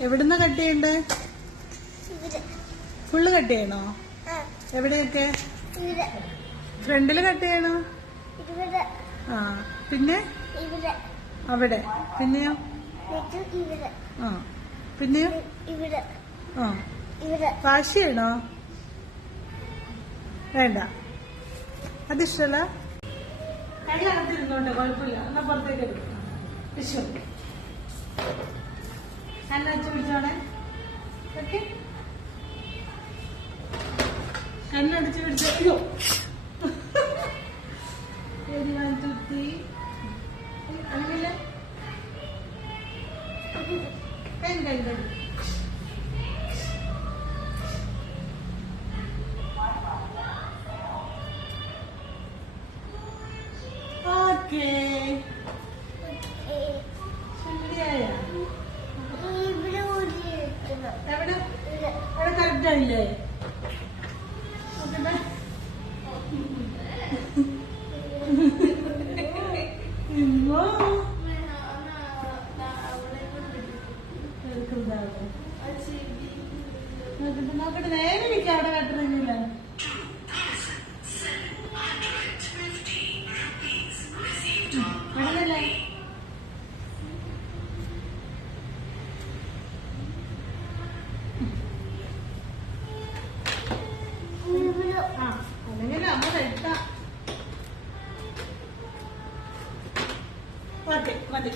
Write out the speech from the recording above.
എവിടുന്ന കട്ട് ചെയ്യണ്ടേ? Full cut ചെയ്യണോ? എവിടെയൊക്കെ? ഫ്രണ്ടിൽ കട്ട് ചെയ്യണോ? ആ. പിന്നെ? അവിടെ. പിന്നെയോ? ആ. പിന്നെയോ? ആ. വാഷ് ചെയ്യണോ? വേണ്ട. അതിഷ്ടല്ല? കൈ അകത്തിരുന്നോട്ടെ കുഴപ്പമില്ല. എന്നാ പുറത്തേക്ക് എടുക്കാം. വിഷു വെച്ച് പിടിച്ചോണേ ഓക്കെ കണ്ണടിച്ച് പിടിച്ചോ. അയ്യോ. ഒരു വൺ ടു ത്രീ അങ്ങനെ കൈ കൈ കൈ ഓക്കേ. ആയില്ലേ നോക്കട്ടെ നേരെ എനിക്ക് അവിടെ കട്ടിറങ്ങില്ല വേണമെന്നല്ലേ ഇവിടെ ആ അല്ലെങ്കിൽ അമ്മ കഴിക്കാം മതി മതി.